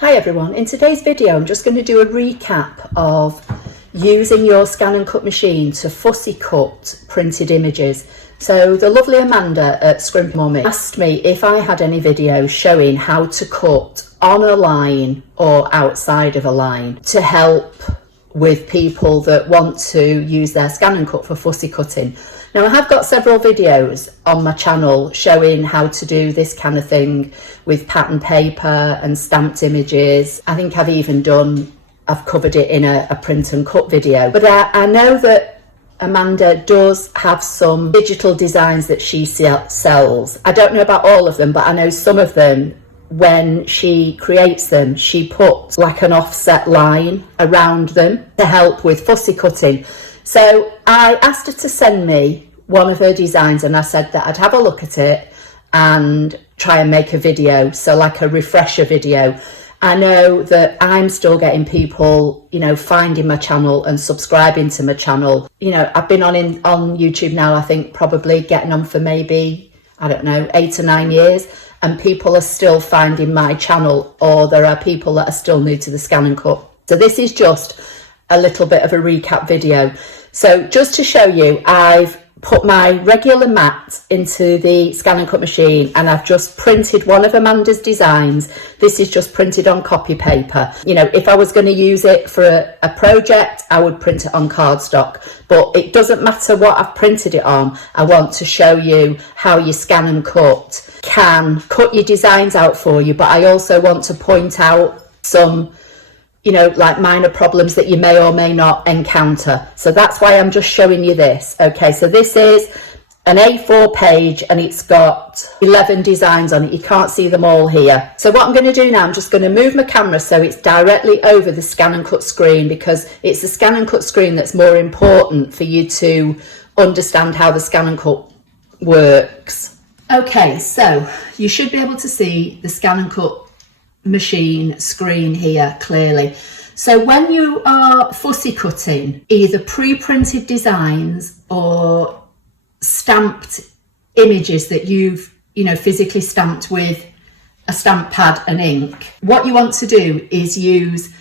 Hi everyone, in today's video I'm just going to do a recap of using your scan and cut machine to fussy cut printed images. So the lovely Amanda at Scrimpy Mummy asked me if I had any videos showing how to cut on a line or outside of a line to help with people that want to use their scan and cut for fussy cutting. Now I have got several videos on my channel showing how to do this kind of thing with pattern paper and stamped images. I think I've covered it in a print and cut video. But I know that Amanda does have some digital designs that she sells. I don't know about all of them, but I know some of them, when she creates them, she puts like an offset line around them to help with fussy cutting. So I asked her to send me one of her designs and I said that I'd have a look at it and try and make a video, so like a refresher video. I know that I'm still getting people, finding my channel and subscribing to my channel. I've been on YouTube now, I think probably getting on for maybe, 8 or 9 years, and people are still finding my channel, or there are people that are still new to the scan and cut. So this is just a little bit of a recap video. So just to show you, I've put my regular mat into the scan and cut machine and I've just printed one of Amanda's designs. This is just printed on copy paper. If I was going to use it for a project, I would print it on cardstock, but it doesn't matter what I've printed it on. I want to show you how your scan and cut can cut your designs out for you, but I also want to point out some like minor problems that you may or may not encounter. So that's why I'm just showing you this. Okay, so this is an A4 page and it's got 11 designs on it. You can't see them all here. So what I'm going to do now, I'm just going to move my camera so it's directly over the scan and cut screen, because it's the scan and cut screen that's more important for you to understand how the scan and cut works. Okay, so you should be able to see the scan and cut machine screen here clearly. So when you are fussy cutting either pre-printed designs or stamped images that you've physically stamped with a stamp pad and ink, what you want to do is use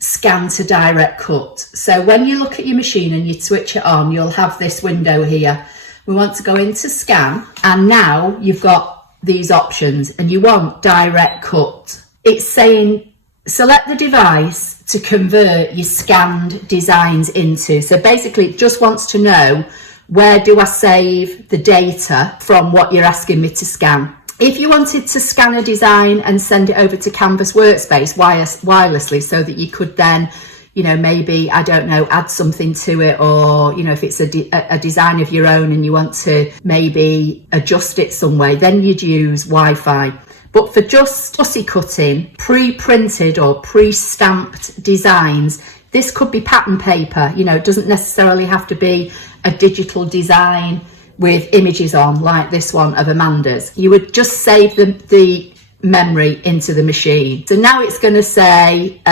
scan to direct cut. So when you look at your machine and you switch it on, you'll have this window here. We want to go into scan, and now you've got these options and you want direct cut. It's saying select the device to convert your scanned designs into. So basically it just wants to know, where do I save the data from what you're asking me to scan? If you wanted to scan a design and send it over to Canvas Workspace wirelessly, so that you could then, maybe, add something to it, or, if it's a design of your own and you want to maybe adjust it some way, then you'd use Wi-Fi. But for just fussy cutting, pre-printed or pre-stamped designs, this could be pattern paper. It doesn't necessarily have to be a digital design with images on like this one of Amanda's. You would just save the memory into the machine. So now it's going to say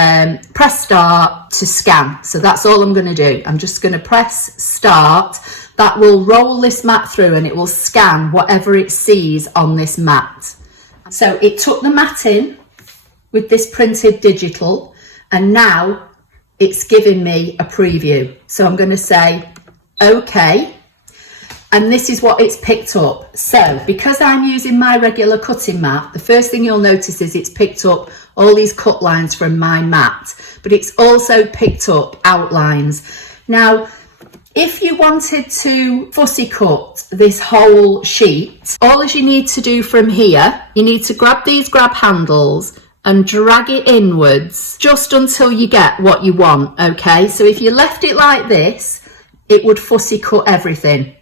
press start to scan. So that's all I'm going to do. I'm just going to press start. That will roll this mat through and it will scan whatever it sees on this mat. So it took the mat in with this printed digital, and now it's giving me a preview. So I'm going to say OK, and this is what it's picked up. So because I'm using my regular cutting mat, the first thing you'll notice is it's picked up all these cut lines from my mat, but it's also picked up outlines. Now, if you wanted to fussy cut this whole sheet, all you need to do from here, you need to grab these grab handles and drag it inwards just until you get what you want, okay? So if you left it like this, it would fussy cut everything.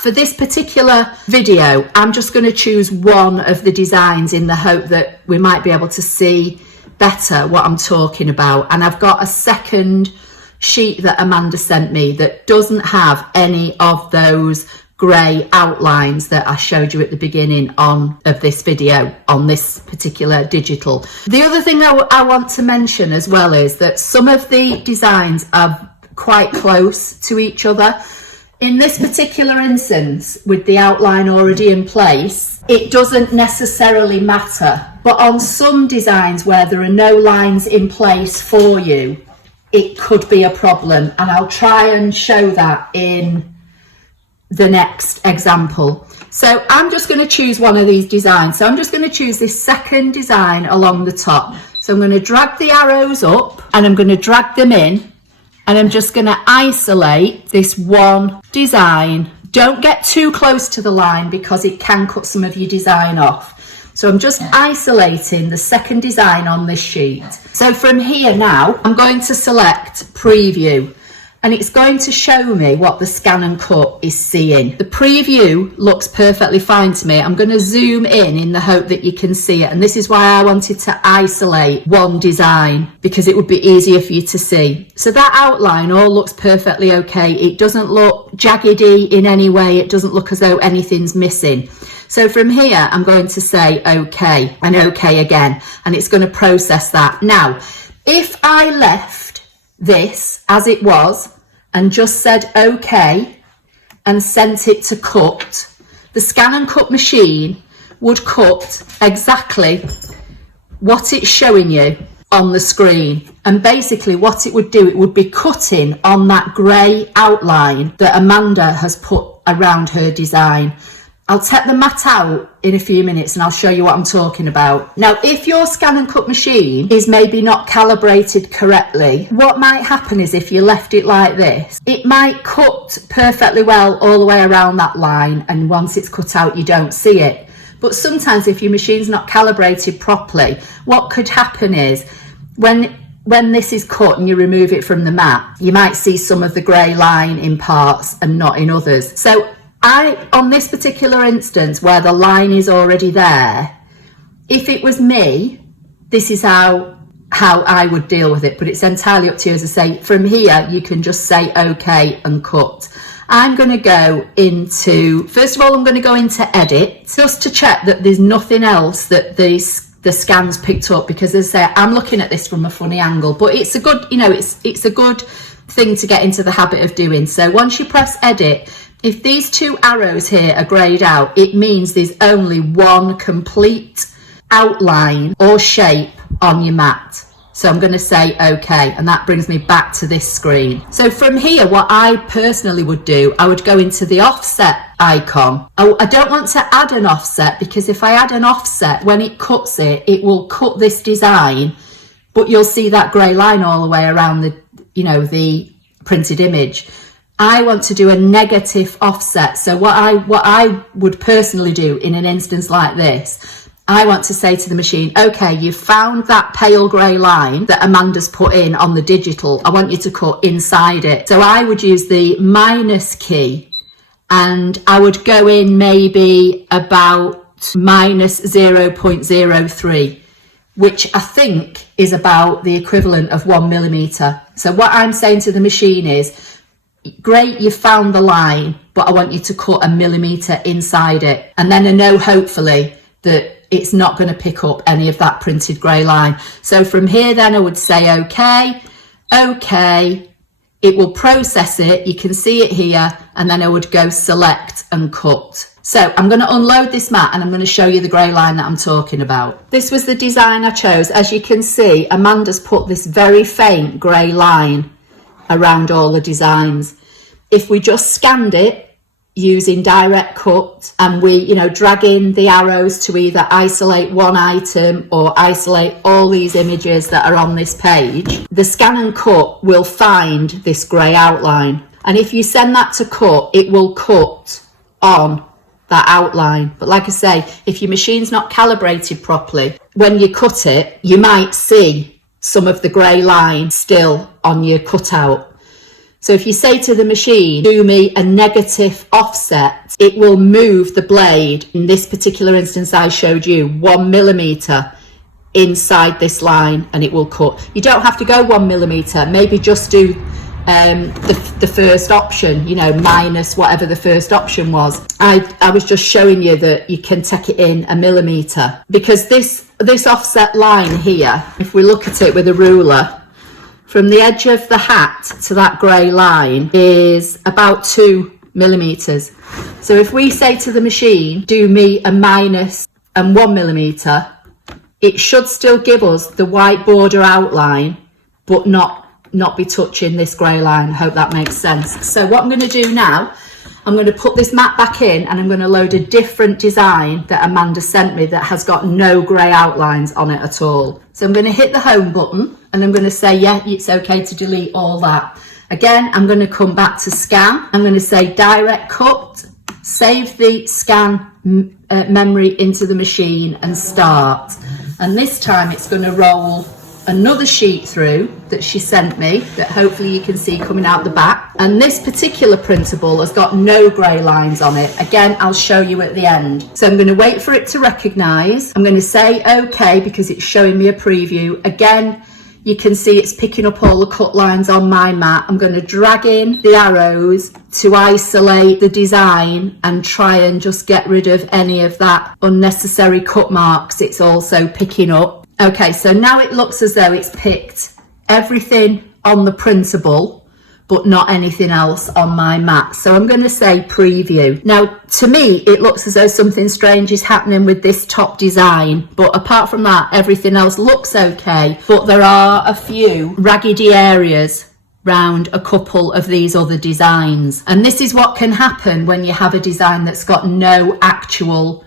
For this particular video, I'm just going to choose one of the designs in the hope that we might be able to see better what I'm talking about. And I've got a second sheet that Amanda sent me that doesn't have any of those grey outlines that I showed you at the beginning of this video on this particular digital. The other thing I want to mention as well is that some of the designs are quite close to each other. In this particular instance, with the outline already in place, it doesn't necessarily matter. But on some designs where there are no lines in place for you, it could be a problem. And I'll try and show that in the next example. So I'm just going to choose one of these designs. So I'm just going to choose this second design along the top. So I'm going to drag the arrows up and I'm going to drag them in. And I'm just going to isolate this one design. Don't get too close to the line because it can cut some of your design off. So I'm just isolating the second design on this sheet. So from here now, I'm going to select Preview. And it's going to show me what the Scan and Cut is seeing. The preview looks perfectly fine to me. I'm going to zoom in the hope that you can see it. And this is why I wanted to isolate one design, because it would be easier for you to see. So that outline all looks perfectly okay. It doesn't look jaggedy in any way. It doesn't look as though anything's missing. So from here, I'm going to say OK and OK again, and it's going to process that. Now, if I left this as it was and just said OK and sent it to cut, the Scan and Cut machine would cut exactly what it's showing you on the screen. And basically what it would do, it would be cutting on that grey outline that Amanda has put around her design. I'll take the mat out in a few minutes and I'll show you what I'm talking about. Now, if your Scan and Cut machine is maybe not calibrated correctly, what might happen is if you left it like this, it might cut perfectly well all the way around that line, and once it's cut out, you don't see it. But sometimes if your machine's not calibrated properly, what could happen is when this is cut and you remove it from the mat, you might see some of the grey line in parts and not in others. So on this particular instance where the line is already there, if it was me, this is how I would deal with it, but it's entirely up to you. As I say, from here you can just say OK and cut. I'm going to go into, first of all, I'm going to go into Edit just to check that there's nothing else that the scan's picked up, because as I say, I'm looking at this from a funny angle, but it's a good, it's a good thing to get into the habit of doing. So once you press Edit, if these two arrows here are greyed out, it means there's only one complete outline or shape on your mat. So I'm going to say OK, and that brings me back to this screen. So from here, what I personally would do, I would go into the offset icon. I don't want to add an offset, because if I add an offset, when it cuts it, it will cut this design, but you'll see that grey line all the way around the printed image. I want to do a negative offset. So what I would personally do in an instance like this, I want to say to the machine, OK, you've found that pale grey line that Amanda's put in on the digital. I want you to cut inside it. So I would use the minus key, and I would go in maybe about minus 0.03, which I think is about the equivalent of 1 millimeter. So what I'm saying to the machine is, great, you found the line, but I want you to cut 1 millimeter inside it. And then I know, hopefully, that it's not going to pick up any of that printed grey line. So from here, then I would say OK, OK. It will process it. You can see it here. And then I would go Select and Cut. So I'm going to unload this mat and I'm going to show you the grey line that I'm talking about. This was the design I chose. As you can see, Amanda's put this very faint grey line around all the designs. If we just scanned it using direct cut and we drag in the arrows to either isolate one item or isolate all these images that are on this page, the Scan and Cut will find this grey outline, and if you send that to cut, it will cut on that outline. But like I say, if your machine's not calibrated properly, when you cut it, you might see some of the grey line still on your cutout. So if you say to the machine, do me a negative offset, it will move the blade. In this particular instance I showed you, 1 millimeter inside this line, and it will cut. You don't have to go 1 millimeter, maybe just do the first option, minus whatever the first option was. I was just showing you that you can take it in 1 millimeter, because this offset line here, if we look at it with a ruler, from the edge of the hat to that grey line is about 2 millimeters. So if we say to the machine, do me a minus and 1 millimeter, it should still give us the white border outline, but not be touching this grey line. I hope that makes sense. So what I'm going to do now, I'm going to put this mat back in and I'm going to load a different design that Amanda sent me that has got no grey outlines on it at all. So I'm going to hit the home button and I'm going to say, yeah, it's okay to delete all that. Again, I'm going to come back to scan. I'm going to say direct cut, save the scan memory into the machine and start. And this time it's going to roll another sheet through that she sent me that hopefully you can see coming out the back. And this particular printable has got no grey lines on it. Again, I'll show you at the end. So I'm going to wait for it to recognise. I'm going to say OK because it's showing me a preview. Again, you can see it's picking up all the cut lines on my mat. I'm going to drag in the arrows to isolate the design and try and just get rid of any of that unnecessary cut marks it's also picking up. Okay, so now it looks as though it's picked everything on the printable, but not anything else on my mat. So I'm going to say preview. Now, to me, it looks as though something strange is happening with this top design. But apart from that, everything else looks okay. But there are a few raggedy areas round a couple of these other designs. And this is what can happen when you have a design that's got no actual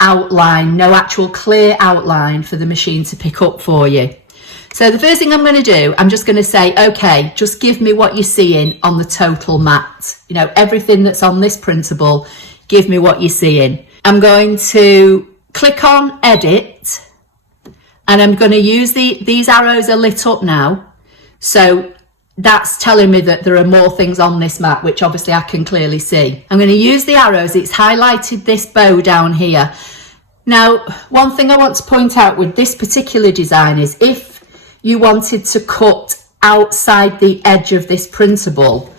outline, no actual clear outline for the machine to pick up for you. So the first thing I'm going to do, I'm just going to say, okay, just give me what you're seeing on the total mat. You know, everything that's on this printable, give me what you're seeing. I'm going to click on edit and I'm going to use these arrows are lit up now. So that's telling me that there are more things on this mat, which obviously I can clearly see. I'm going to use the arrows. It's highlighted this bow down here. Now, one thing I want to point out with this particular design is if you wanted to cut outside the edge of this printable,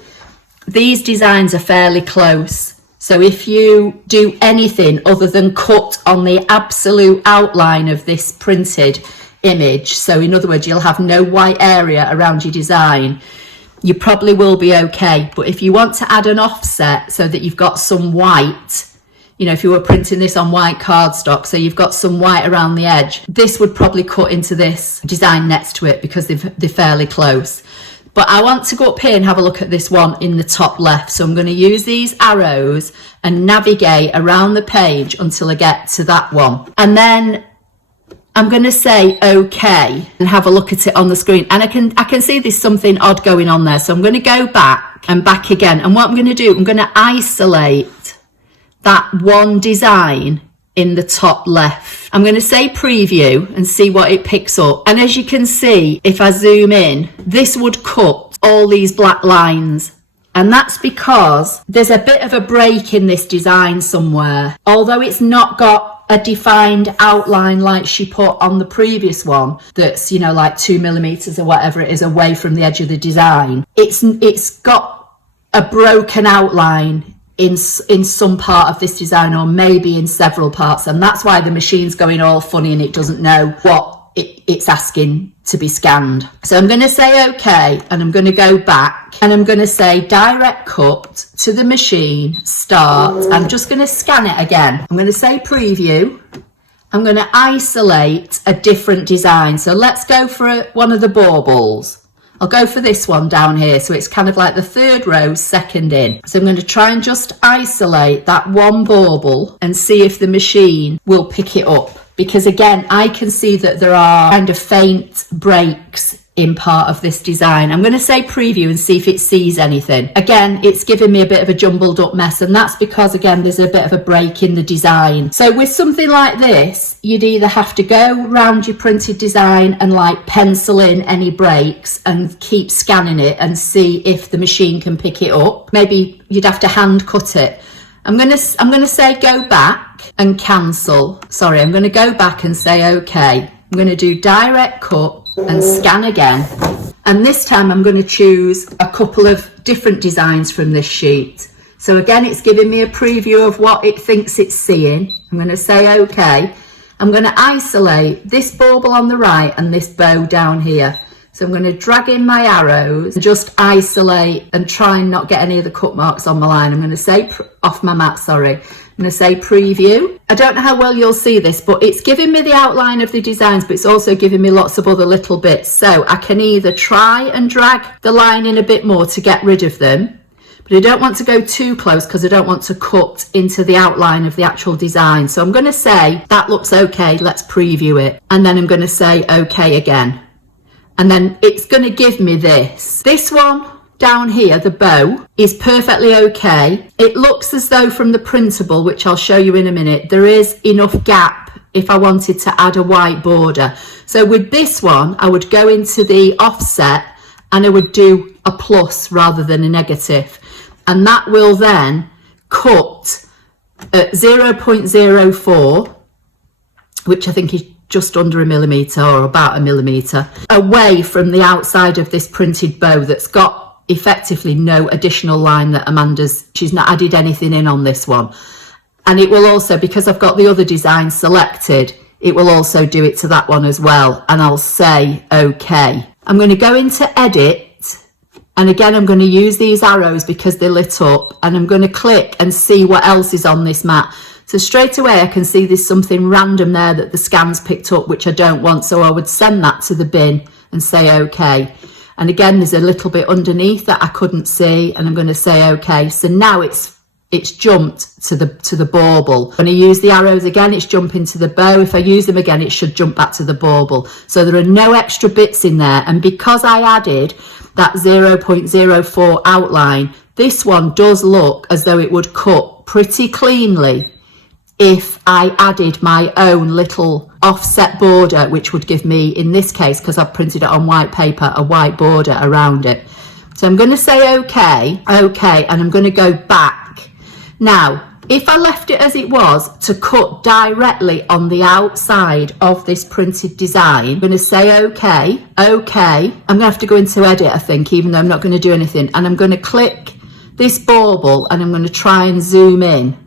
these designs are fairly close. So if you do anything other than cut on the absolute outline of this printed image, so in other words, you'll have no white area around your design, you probably will be okay. But if you want to add an offset so that you've got some white, you know, if you were printing this on white cardstock, so you've got some white around the edge, this would probably cut into this design next to it because they're fairly close. But I want to go up here and have a look at this one in the top left. So I'm going to use these arrows and navigate around the page until I get to that one. And then I'm going to say OK and have a look at it on the screen. And I can see there's something odd going on there. So I'm going to go back and back again. And what I'm going to do, I'm going to isolate that one design in the top left. I'm going to say preview and see what it picks up. And as you can see, if I zoom in, this would cut all these black lines. And that's because there's a bit of a break in this design somewhere. Although it's not got a defined outline like she put on the previous one, that's, you know, like 2 millimeters or whatever it is away from the edge of the design. It's got a broken outline in some part of this design, or maybe in several parts, and that's why the machine's going all funny and it doesn't know what it's asking to be scanned. So I'm going to say OK and I'm going to go back and I'm going to say direct cut to the machine, start. I'm just going to scan it again. I'm going to say preview. I'm going to isolate a different design. So let's go for one of the baubles. I'll go for this one down here. So it's kind of like the third row, second in. So I'm going to try and just isolate that one bauble and see if the machine will pick it up. Because again, I can see that there are kind of faint breaks in part of this design. I'm going to say preview and see if it sees anything. Again, it's giving me a bit of a jumbled up mess, and that's because again there's a bit of a break in the design. So with something like this, you'd either have to go around your printed design and like pencil in any breaks and keep scanning it and see if the machine can pick it up. Maybe you'd have to hand cut it. I'm going to say go back and cancel. Sorry, I'm going to go back and say OK. I'm going to do direct cut and scan again, and this time I'm going to choose a couple of different designs from this sheet. So again, it's giving me a preview of what it thinks it's seeing. I'm going to say OK. I'm going to isolate this bauble on the right and this bow down here. So I'm going to drag in my arrows and just isolate and try and not get any of the cut marks on my line. I'm going to say off my mat, sorry. I'm going to say preview. I don't know how well you'll see this, but it's giving me the outline of the designs, but it's also giving me lots of other little bits. So I can either try and drag the line in a bit more to get rid of them, but I don't want to go too close because I don't want to cut into the outline of the actual design. So I'm going to say that looks okay, let's preview it. And then I'm going to say okay again. And then it's going to give me this. This one down here, the bow, is perfectly okay. It looks as though from the printable, which I'll show you in a minute, there is enough gap if I wanted to add a white border. So with this one, I would go into the offset and I would do a plus rather than a negative. And that will then cut at 0.04, which I think is just under a millimetre or about a millimetre, away from the outside of this printed bow that's got effectively no additional line that she's not added anything in on this one. And it will also, because I've got the other design selected, it will also do it to that one as well. And I'll say okay. I'm going to go into edit, and again I'm going to use these arrows because they're lit up, and I'm going to click and see what else is on this mat. So straight away I can see there's something random there that the scan's picked up, which I don't want. So I would send that to the bin and say okay. And again, there's a little bit underneath that I couldn't see, and I'm going to say okay. So now it's jumped to the bauble. When I use the arrows again, it's jumping to the bow. If I use them again, it should jump back to the bauble. So there are no extra bits in there. And because I added that 0.04 outline, this one does look as though it would cut pretty cleanly if I added my own little offset border, which would give me, in this case, because I've printed it on white paper, a white border around it. So I'm going to say okay, and I'm going to go back. Now, if I left it as it was to cut directly on the outside of this printed design, I'm going to say okay. I'm going to have to go into edit, I think, even though I'm not going to do anything. And I'm going to click this bauble and I'm going to try and zoom in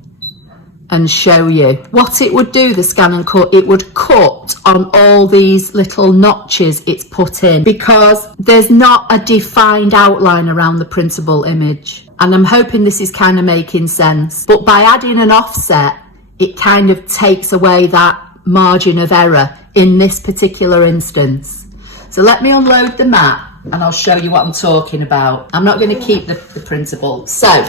and show you what it would do. The scan and cut, it would cut on all these little notches it's put in, because there's not a defined outline around the printable image. And I'm hoping this is kind of making sense, but by adding an offset, it kind of takes away that margin of error in this particular instance. So let me unload the mat and I'll show you what I'm talking about. I'm not going to keep the printable. So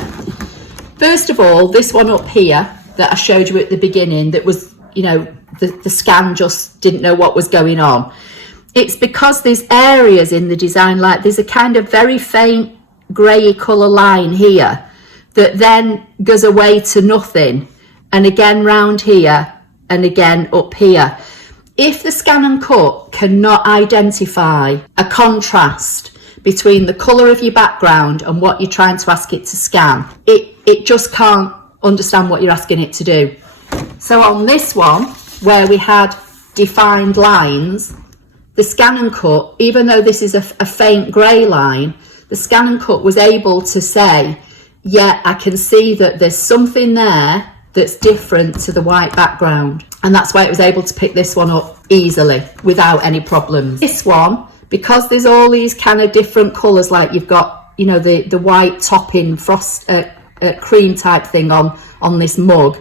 first of all, this one up here that I showed you at the beginning, that was, you know, the scan just didn't know what was going on. It's because there's areas in the design, like there's a kind of very faint grey colour line here that then goes away to nothing, and again round here and again up here. If the scan and cut cannot identify a contrast between the colour of your background and what you're trying to ask it to scan, it just can't understand what you're asking it to do. So on this one, where we had defined lines, the scan and cut, even though this is a faint grey line, the scan and cut was able to say, yeah, I can see that there's something there that's different to the white background. And that's why it was able to pick this one up easily without any problems. This one, because there's all these kind of different colours, like you've got, you know, the white topping frost cream type thing on this mug,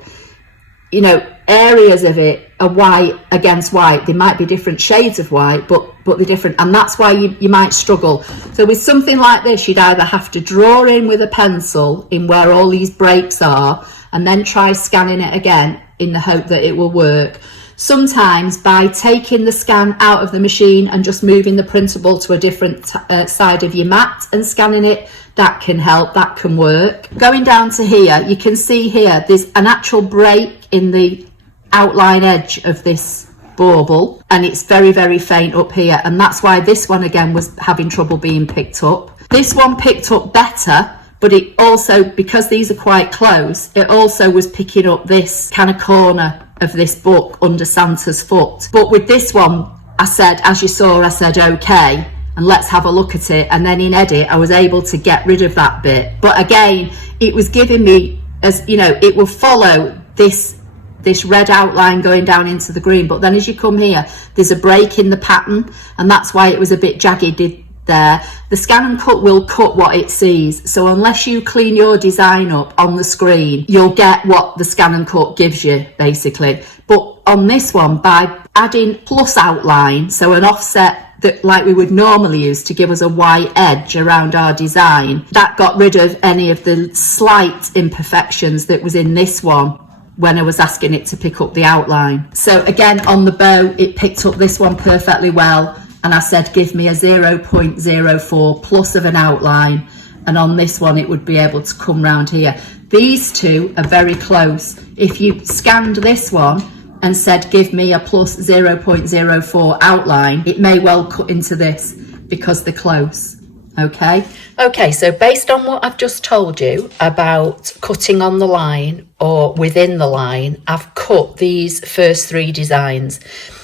you know, areas of it are white against white. They might be different shades of white, but they're different, and that's why you might struggle. So with something like this, you'd either have to draw in with a pencil in where all these breaks are and then try scanning it again in the hope that it will work. Sometimes by taking the scan out of the machine and just moving the printable to a different side of your mat and scanning it, that can help, that can work. Going down to here, you can see here there's an actual break in the outline edge of this bauble, and it's very, very faint up here, and that's why this one again was having trouble being picked up. This one picked up better, but it also, because these are quite close, it also was picking up this kind of corner of this book under Santa's foot. But with this one, I said, as you saw, I said okay, and let's have a look at it, and then in edit I was able to get rid of that bit. But again, it was giving me, as you know, it will follow this this red outline going down into the green, but then as you come here, there's a break in the pattern, and that's why it was a bit jagged there. The Scan and Cut will cut what it sees, so unless you clean your design up on the screen, you'll get what the Scan and Cut gives you, basically. But on this one, by adding plus outline, so an offset that like we would normally use to give us a white edge around our design, that got rid of any of the slight imperfections that was in this one when I was asking it to pick up the outline. So again, on the bow, it picked up this one perfectly well, and I said give me a 0.04 plus of an outline, and on this one it would be able to come round here. These two are very close. If you scanned this one and said give me a plus 0.04 outline, it may well cut into this because they're close. Okay, so based on what I've just told you about cutting on the line or within the line, I've cut these first three designs.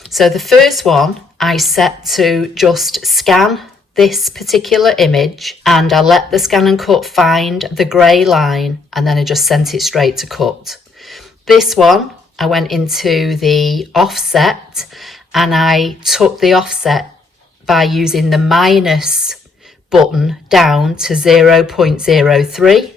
So the first one I set to just scan this particular image, and I let the Scan and Cut find the grey line, and then I just sent it straight to cut. This one, I went into the offset, and I took the offset by using the minus button down to 0.03,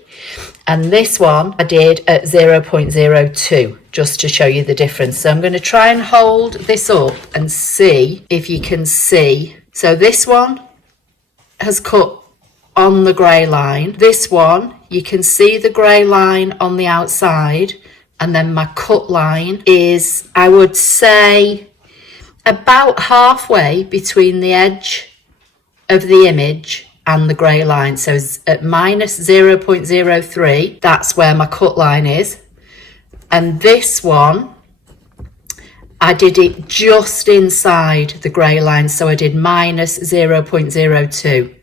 and this one I did at 0.02, just to show you the difference. So I'm going to try and hold this up and see if you can see. So this one has cut on the grey line. This one, you can see the grey line on the outside, and then my cut line is, I would say, about halfway between the edge of the image and the grey line. So at minus 0.03, that's where my cut line is. And this one, I did it just inside the grey line, so I did minus 0.02.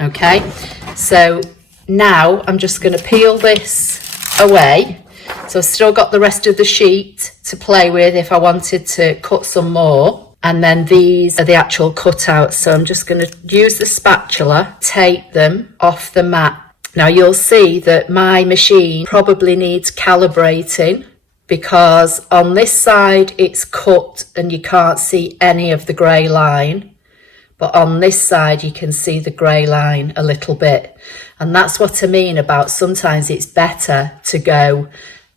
Okay, so now I'm just going to peel this away. So I've still got the rest of the sheet to play with if I wanted to cut some more. And then these are the actual cutouts. So I'm just going to use the spatula, take them off the mat. Now you'll see that my machine probably needs calibrating, because on this side it's cut and you can't see any of the grey line. But on this side you can see the grey line a little bit. And that's what I mean about sometimes it's better to go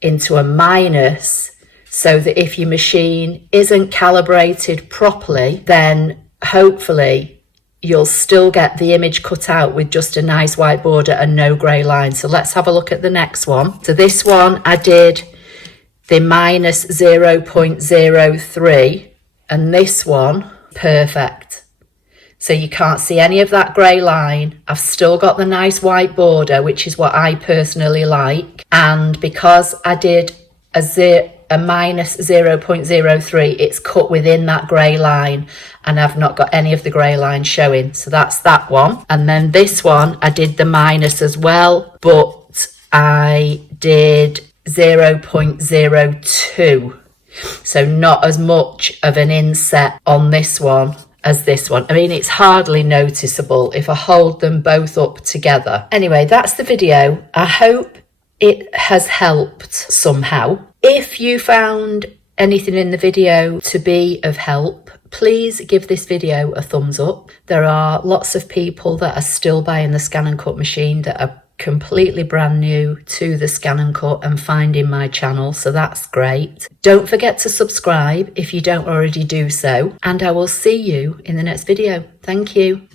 into a minus, so that if your machine isn't calibrated properly, then hopefully you'll still get the image cut out with just a nice white border and no grey line. So let's have a look at the next one. So this one I did the minus 0.03, and this one, perfect. So you can't see any of that grey line. I've still got the nice white border, which is what I personally like. And because I did a minus 0.03, it's cut within that grey line, and I've not got any of the grey line showing. So that's that one. And then this one, I did the minus as well, but I did 0.02. So not as much of an inset on this one as this one. I mean, it's hardly noticeable if I hold them both up together. Anyway, that's the video. I hope it has helped somehow. If you found anything in the video to be of help, please give this video a thumbs up. There are lots of people that are still buying the Scan and Cut machine that are completely brand new to the Scan and Cut and finding my channel, so that's great. Don't forget to subscribe if you don't already do so, and I will see you in the next video. Thank you.